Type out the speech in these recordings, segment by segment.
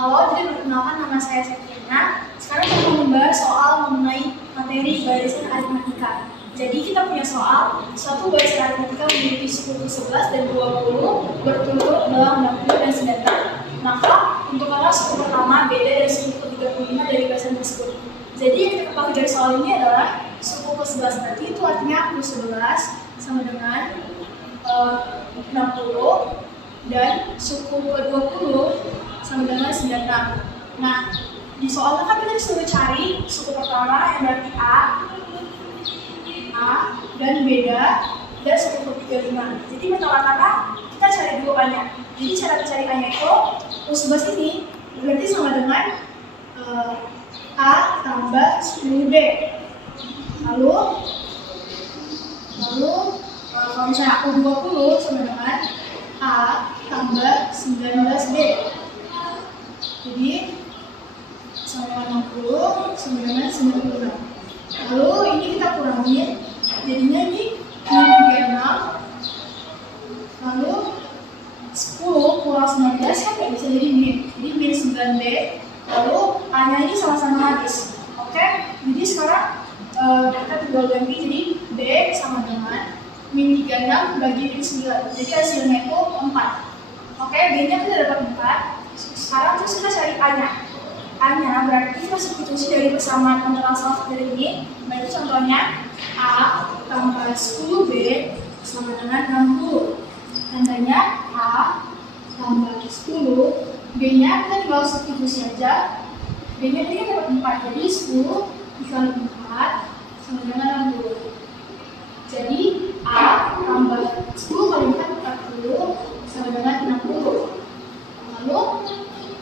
Halo, jadi perkenalkan nama saya Septiana. Sekarang kita akan membahas soal mengenai materi barisan aritmatika. Jadi kita punya soal, suatu barisan aritmatika memiliki suku 11 dan 20 berturut dalam 60 dan 90. Maka untuk suku pertama beda dari suku ke-35 dari barisan tersebut. Jadi yang kita ketahui dari soal ini adalah suku ke-11 tadi itu artinya ke-11 sama dengan 60 dan suku ke-20 sama dengan 96. Nah, di soalnya kan kita disuruh cari suku pertama yang berarti A dan beda dan suku ke-35. Jadi pertama-tama kita cari dulu A-nya. Jadi cara mencari A-nya itu U11 ini berarti sama dengan A tambah 10B. Lalu kalau misalnya U20 sama dengan A tambah 19B. Jadi sama dengan 60 sama dengan 96. Lalu ini kita kurangin, jadinya ini 36. Lalu 10 kurang 19 kan nggak bisa jadi min. Jadi min 9B. Lalu A-nya ini sama-sama habis. Oke? Jadi sekarang kita tinggal ganti jadi B sama dengan min 36 bagi min 9. Jadi hasilnya itu 4. Oke, B-nya kita dapat 4. Sekarang terus kita cari A-nya. A-nya berarti kita substitusi dari persamaan antara salah satu dari ini. Berarti contohnya A tambah 10B sama dengan 60. Tandanya A tambah 10, B-nya kita tinggal substitusi aja. B-nya tadi dapat 4, jadi 10 dikali 4 sama dengan 60. Jadi A tambah 10 kali 4, 40 sama dengan 60. Lalu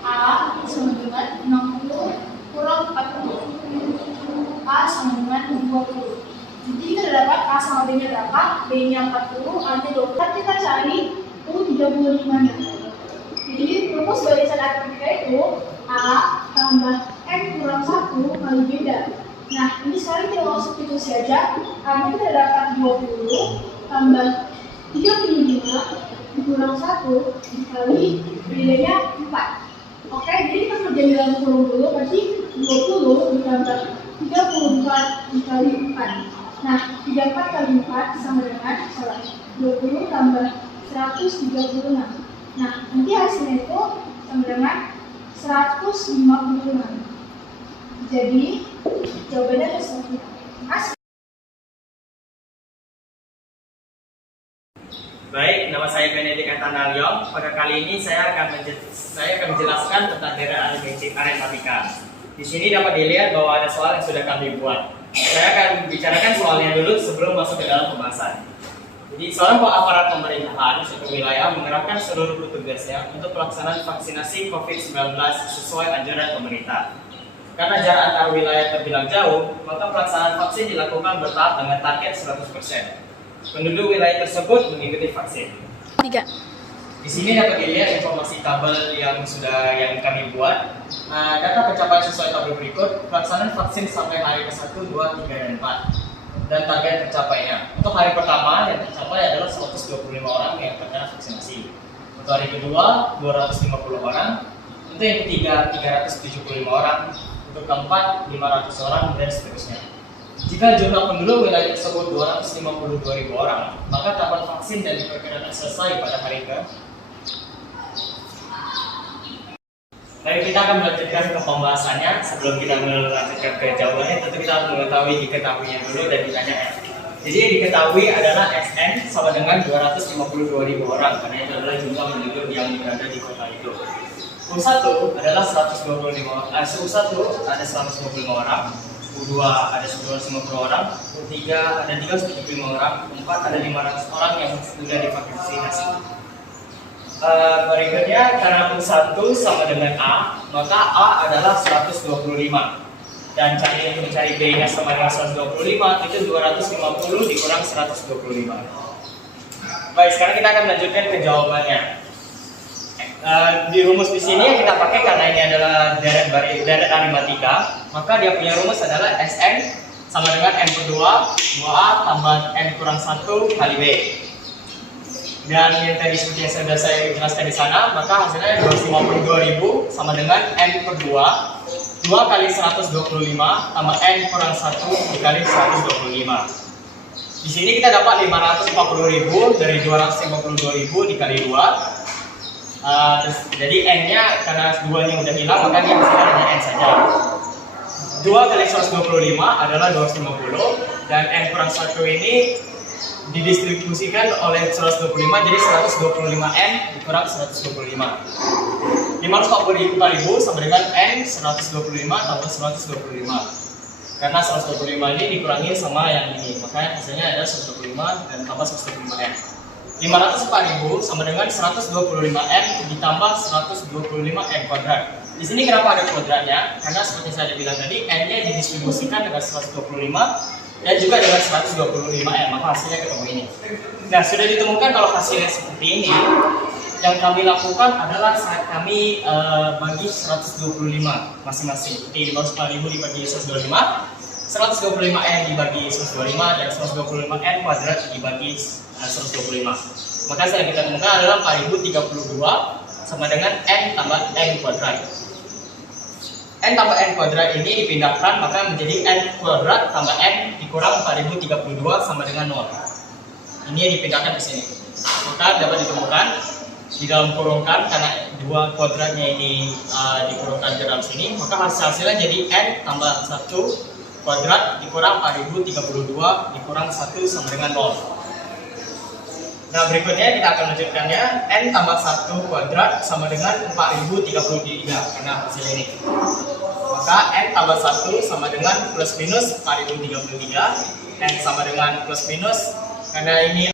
A sama dengan 60 kurang 40. A sama dengan 20. Jadi kita dapat A sama B-nya berapa? B-nya 40, A-nya 20. Kita cari U35-nya. Jadi rumus barisan aritmatika itu A tambah M kurang 1 kali beda. Nah, ini sekarang kita mau substitusi aja. A-nya kita dapat 20 tambah 35 kurang 1 dikali bedanya 4. Oke, jadi kita kerjain dalam kurung dulu, berarti 20 ditambah 34 dikali 4. Nah, 34 kali 4 sama dengan 20 tambah 136. Nah, nanti hasilnya itu sama dengan 156. Jadi, jawabannya tersebut. Baik, nama saya Benedict Antanaliong. Pada kali ini saya akan menjelaskan tentang daerah aritmatika. Di sini dapat dilihat bahwa ada soal yang sudah kami buat. Saya akan bicarakan soalnya dulu sebelum masuk ke dalam pembahasan. Jadi, seorang aparat pemerintahan suatu wilayah mengerahkan seluruh petugasnya untuk pelaksanaan vaksinasi COVID-19 sesuai anjuran pemerintah. Karena jarak antar wilayah terbilang jauh, maka pelaksanaan vaksin dilakukan bertahap dengan target 100%. Penduduk wilayah tersebut mengikuti vaksin. 3. Di sini dapat dilihat informasi tabel yang kami buat. Data pencapaian sesuai tabel berikut. Pelaksanaan vaksin sampai hari ke-1, 2, 3, dan 4. Dan target tercapainya. Untuk hari pertama yang tercapai adalah 125 orang yang terkena vaksinasi. Untuk hari kedua, 250 orang. Untuk yang ketiga, 375 orang. Untuk keempat, 500 orang, dan seterusnya. Jika jumlah penduduk wilayah tersebut 252.000 orang, maka tahapan vaksin dan diperkirakan selesai pada hari ke. Baik, kita akan melanjutkan ke pembahasannya. Sebelum kita melanjutkan ke jawabannya, tentu kita harus mengetahui diketahuinya dulu dan ditanyakan. Jadi yang diketahui adalah SN sama dengan 252.000 orang, karena itu adalah jumlah penduduk yang berada di kota itu. U1 adalah 125, U1 ada 125 orang. U2 ada 250 orang, U3 ada 375 orang, U4 ada 500 orang yang sudah divaksinasi. Berikutnya, karena U1 sama dengan A, maka A adalah 125. Dan untuk mencari B-nya sama dengan 125, itu 250 dikurang 125. Baik, sekarang kita akan melanjutkan ke jawabannya. Di rumus di sini yang kita pakai karena ini adalah deret aritmatika, maka dia punya rumus adalah Sn sama dengan n kedua 2a tambah n kurang 1 kali b. Dan yang tadi seperti yang sudah saya jelaskan di sana, maka hasilnya 252.000 sama dengan N per 2. 2 kali 125 tambah N kurang 1 dikali 125. Di sini kita dapat 540.000 dari 252.000 dikali 2. Jadi N-nya karena 2-nya udah hilang, maka dia hasilnya hanya N saja. 2 kali 125 adalah 250, dan N kurang 1 ini didistribusikan oleh 125, jadi 125N dikurang 125. 544.000 sama dengan N 125 tambah 125. Karena 125 ini dikurangi sama yang ini, makanya hasilnya ada 125 dan tambah 125N. 504.000 sama dengan 125N ditambah 125N kuadrat. Di sini kenapa ada kuadratnya? Karena seperti saya bilang tadi, N-nya didistribusikan dengan 125 dan juga dengan 125M, maka hasilnya ketemu ini. Nah, sudah ditemukan kalau hasilnya seperti ini, yang kami lakukan adalah saat kami bagi 125 masing-masing. Jadi 540.000 dibagi 125, 125N dibagi 125, dan 125N kuadrat dibagi 125. Maka yang kita temukan adalah 4032 sama dengan N tambah N kuadrat. N tambah N kuadrat ini dipindahkan, maka menjadi N kuadrat tambah N dikurang 4032 sama dengan 0. Ini yang dipindahkan ke sini. Maka dapat ditemukan di dalam kurungkan, karena dua kuadratnya ini dikurungkan ke dalam sini, maka hasilnya jadi N tambah 1 kuadrat dikurang 4032 dikurang 1 sama dengan 0. Nah, berikutnya kita akan menunjukkannya. N tambah 1 kuadrat sama dengan 4033 karena hasil ini. Maka N tambah 1 sama dengan plus minus 4033. N sama dengan plus minus, karena ini